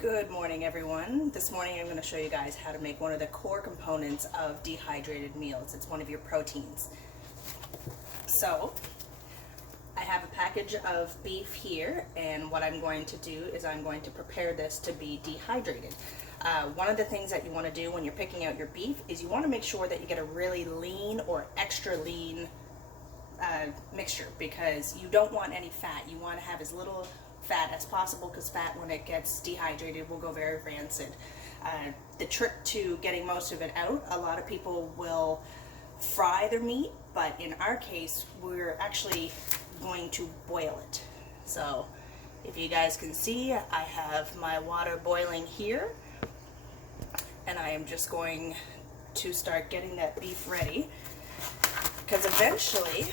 Good morning, everyone. This morning I'm going to show you guys how to make one of the core components of dehydrated meals. It's one of your proteins. So I have a package of beef here, and what I'm going to do is I'm going to prepare this to be dehydrated. One of the things that you want to do when you're picking out your beef is you want to make sure that you get a really lean or extra lean mixture, because you don't want any fat. You want to have as little fat as possible, because fat, when it gets dehydrated, will go very rancid. The trick to getting most of it out, a lot of people will fry their meat, but in our case we're actually going to boil it. So if you guys can see, I have my water boiling here, and I am just going to start getting that beef ready, because eventually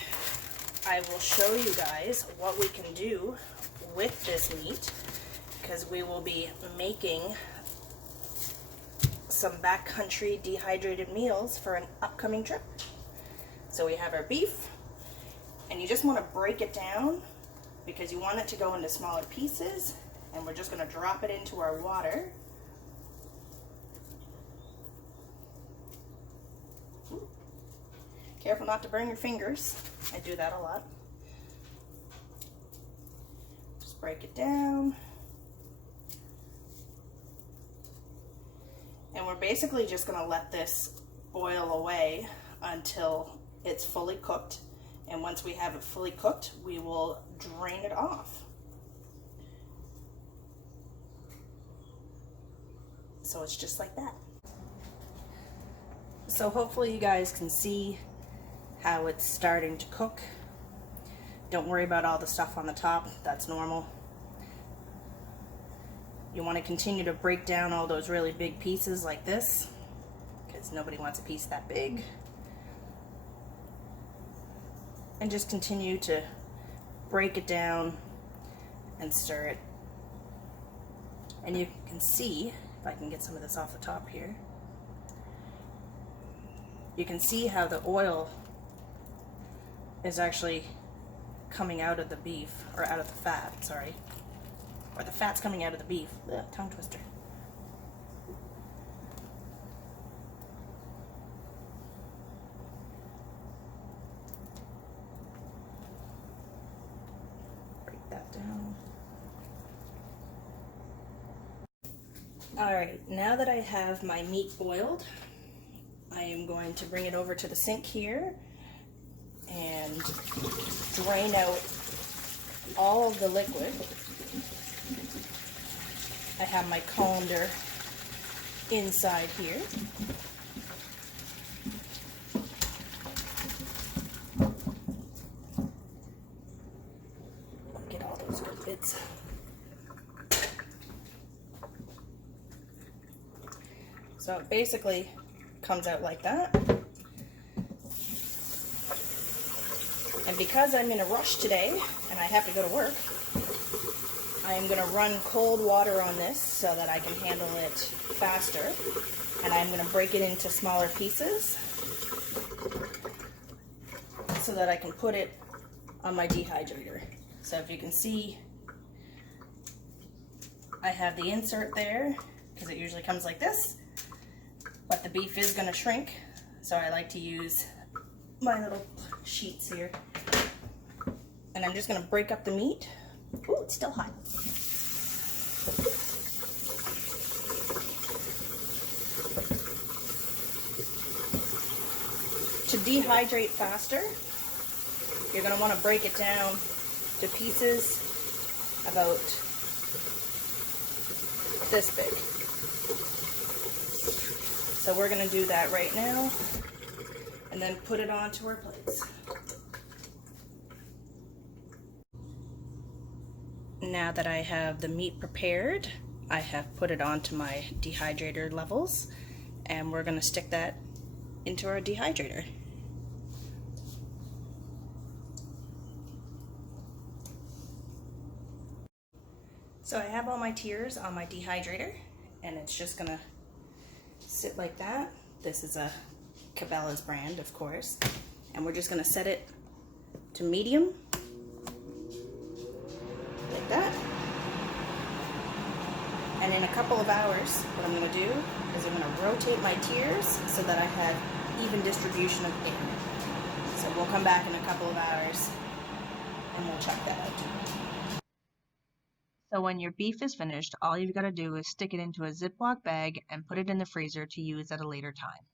I will show you guys what we can do with this meat, because we will be making some backcountry dehydrated meals for an upcoming trip. So we have our beef, and you just want to break it down because you want it to go into smaller pieces, and we're just going to drop it into our water. Careful not to burn your fingers. I do that a lot. Just break it down. And we're basically just going to let this boil away until it's fully cooked. And once we have it fully cooked, we will drain it off. So it's just like that. So hopefully you guys can see how it's starting to cook. Don't worry about all the stuff on the top, that's normal. You want to continue to break down all those really big pieces like this, because nobody wants a piece that big. And just continue to break it down and stir it. And you can see, if I can get some of this off the top here, you can see how the oil is actually coming out of the beef, or out of the fat, sorry. Or the fat's coming out of the beef. Ugh, tongue twister. Break that down. Alright, now that I have my meat boiled, I am going to bring it over to the sink here and drain out all of the liquid. I have my colander inside here. Get all those good bits. So it basically comes out like that. And because I'm in a rush today and I have to go to work, I am going to run cold water on this so that I can handle it faster. And I'm going to break it into smaller pieces so that I can put it on my dehydrator. So if you can see, I have the insert there, because it usually comes like this, but the beef is going to shrink, so I like to use my little sheets here. And I'm just going to break up the meat. Ooh, it's still hot. To dehydrate faster, you're going to want to break it down to pieces about this big. So we're going to do that right now, and then put it onto our plates. Now that I have the meat prepared, I have put it onto my dehydrator levels, and we're going to stick that into our dehydrator. So I have all my tiers on my dehydrator, and it's just going to sit like that. This is a Cabela's brand, of course, and we're just going to set it to medium, like that. And in a couple of hours, what I'm going to do is I'm going to rotate my tiers so that I have even distribution of air. So we'll come back in a couple of hours and we'll check that out. So when your beef is finished, all you've got to do is stick it into a Ziploc bag and put it in the freezer to use at a later time.